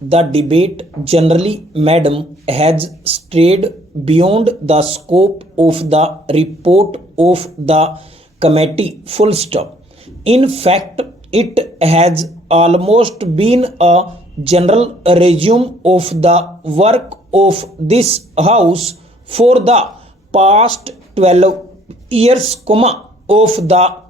the debate generally, madam, has strayed beyond the scope of the report of the committee. Full stop. In fact, it has almost been a general resume of the work of this House for the past 12 years, of the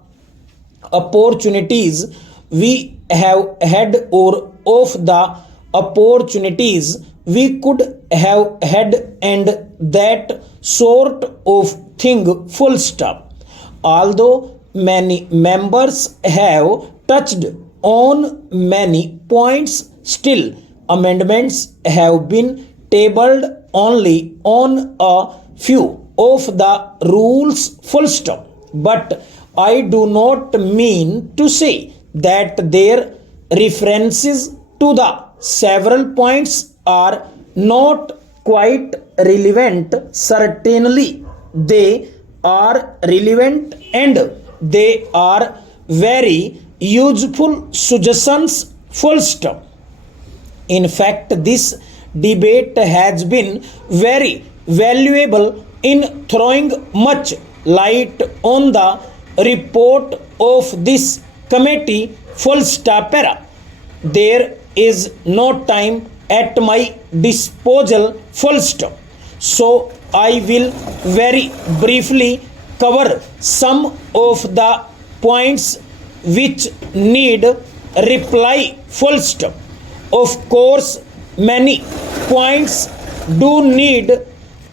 opportunities we have had or of the opportunities we could have had and that sort of thing. Full stop. Although many members have touched on many points, still amendments have been tabled only on a few of the rules. Full stop. But I do not mean to say that their references to the several points are not quite relevant. Certainly, they are relevant and they are very useful suggestions. Full stop. In fact, this debate has been very valuable in throwing much light on the report of this committee. Full stop. There is no time at my disposal. Full stop. So I will very briefly cover some of the points which need reply. Full stop. Of course, many points do need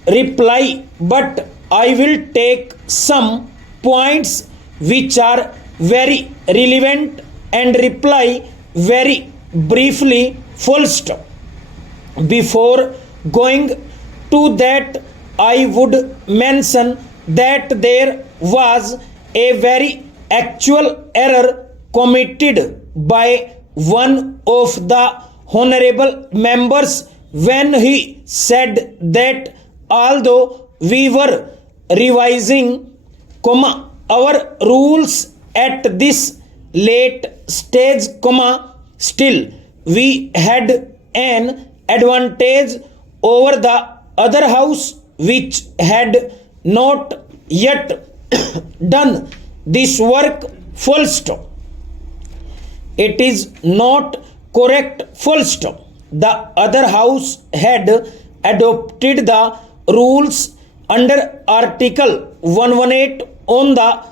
reply, but I will take some points which are very relevant and reply very briefly. Full stop. Before going to that, I would mention that there was a very actual error committed by one of the honorable members when he said that although we were revising, our rules at this late stage, still we had an advantage over the other house which had not yet done this work. Full stop. It is not correct. Full stop. The other house had adopted the rules under Article 118 on the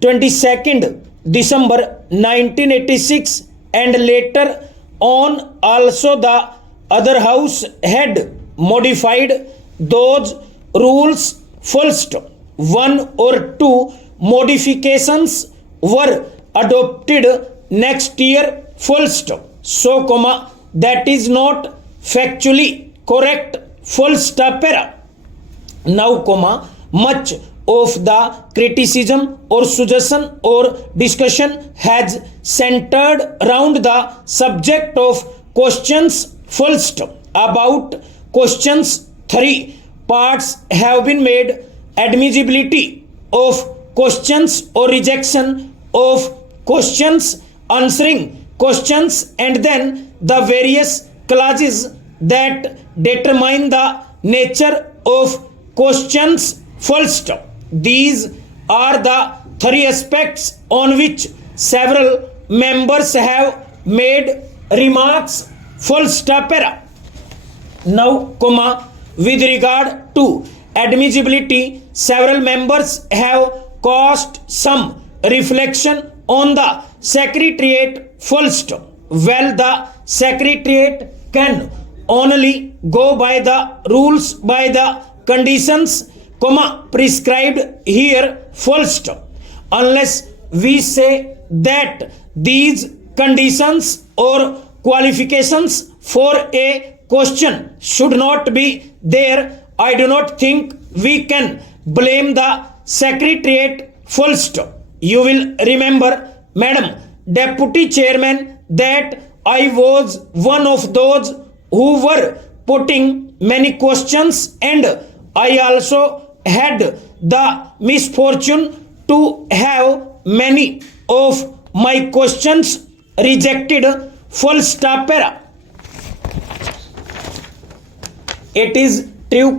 22nd December 1986 and later on also the other house had modified those rules. Full stop. One or two modifications were adopted next year. Full stop. So, that is not factually correct. Full stop. Now, much of the criticism or suggestion or discussion has centered around the subject of questions. Full stop. About questions, 3 parts have been made: admissibility of questions or rejection of questions, answering questions, and then the various clauses that determine the nature of questions. Full stop. These are the 3 aspects on which several members have made remarks. Full stop. Now, with regard to admissibility, several members have caused some reflection on the secretariat. Full stop. Well, the secretariat can only go by the rules, by the conditions, prescribed here. Full stop. Unless we say that these conditions or qualifications for a question should not be there, I do not think we can blame the secretariat. Full stop. You will remember, Madam Deputy Chairman, that I was one of those who were putting many questions, and I also had the misfortune to have many of my questions rejected. Full stop. It is true,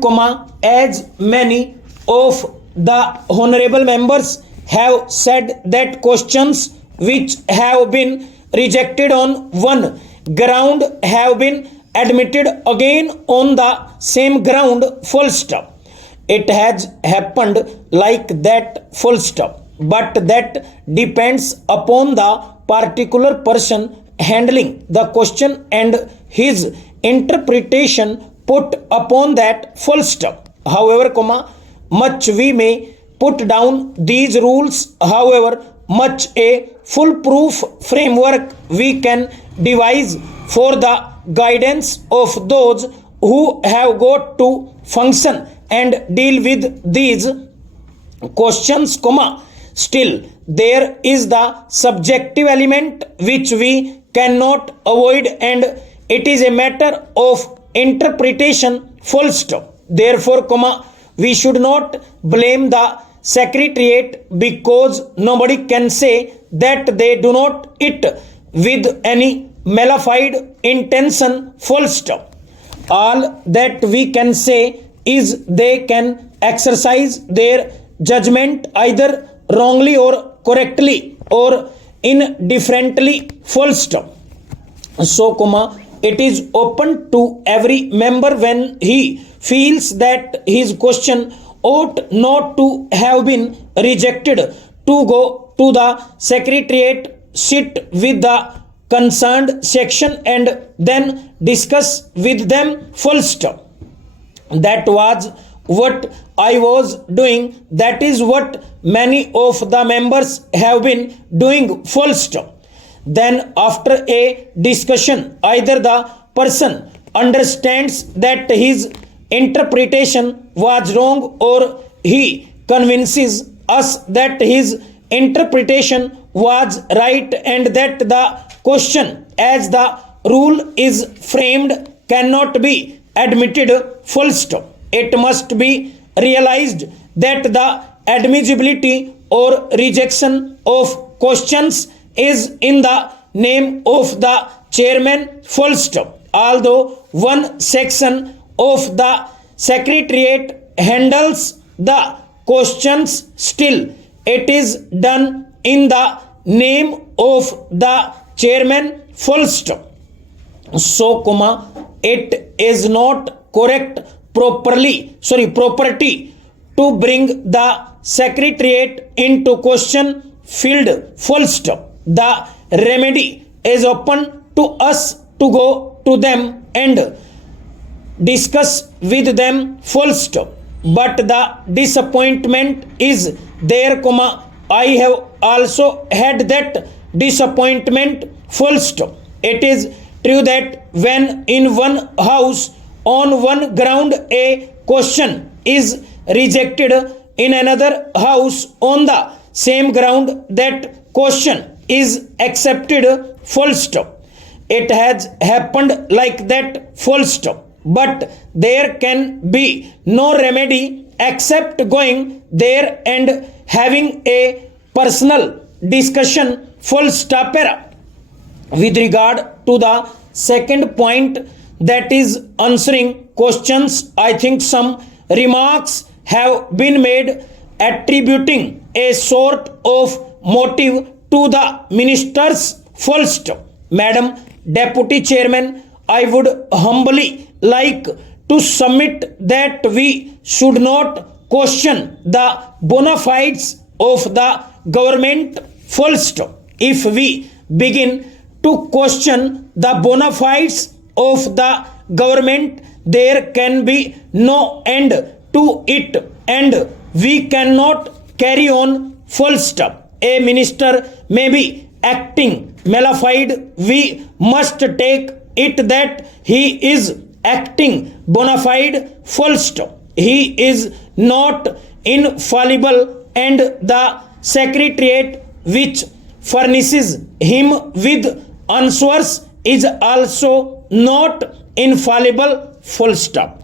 as many of the honorable members have said that questions which have been rejected on one ground have been admitted again on the same ground, full stop. It has happened like that, full stop. But that depends upon the particular person handling the question and his interpretation put upon that, full stop. However, much we may put down these rules, however much a foolproof framework we can devise for the guidance of those who have got to function and deal with these questions, still there is the subjective element which we cannot avoid, and it is a matter of interpretation, full stop. Therefore, we should not blame the secretariat, because nobody can say that they do not it with any malified intention, full stop. All that we can say is they can exercise their judgment either wrongly or correctly or indifferently, full stop. So, it is open to every member when he feels that his question ought not to have been rejected to go to the secretariat, sit with the concerned section and then discuss with them, full stop. That was what I was doing. That is what many of the members have been doing, full stop. Then after a discussion, either the person understands that his interpretation was wrong or he convinces us that his interpretation was right and that the question as the rule is framed cannot be admitted, full stop. It must be realized that the admissibility or rejection of questions is in the name of the chairman, full stop. Although one section of the secretariat handles the questions, still it is done in the name of the chairman, full stop. So, it is not property to bring the secretariat into question field, full stop. The remedy is open to us to go to them and discuss with them, full stop. But the disappointment is there, I have also had that disappointment, full stop. It is true that when in one house on one ground a question is rejected, in another house on the same ground that question is accepted, full stop. It has happened like that, full stop. But there can be no remedy except going there and having a personal discussion, full stop. With regard to the second point, that is answering questions, I think some remarks have been made attributing a sort of motive to the ministers, full stop. Madam Deputy Chairman, I would humbly like to submit that we should not question the bona fides of the government, full stop. If we begin to question the bona fides of the government, there can be no end to it and we cannot carry on, full stop. A minister may be acting malified. We must take it that he is acting bona fide, full stop. He is not infallible and the secretariat which furnishes him with answers is also not infallible, full stop.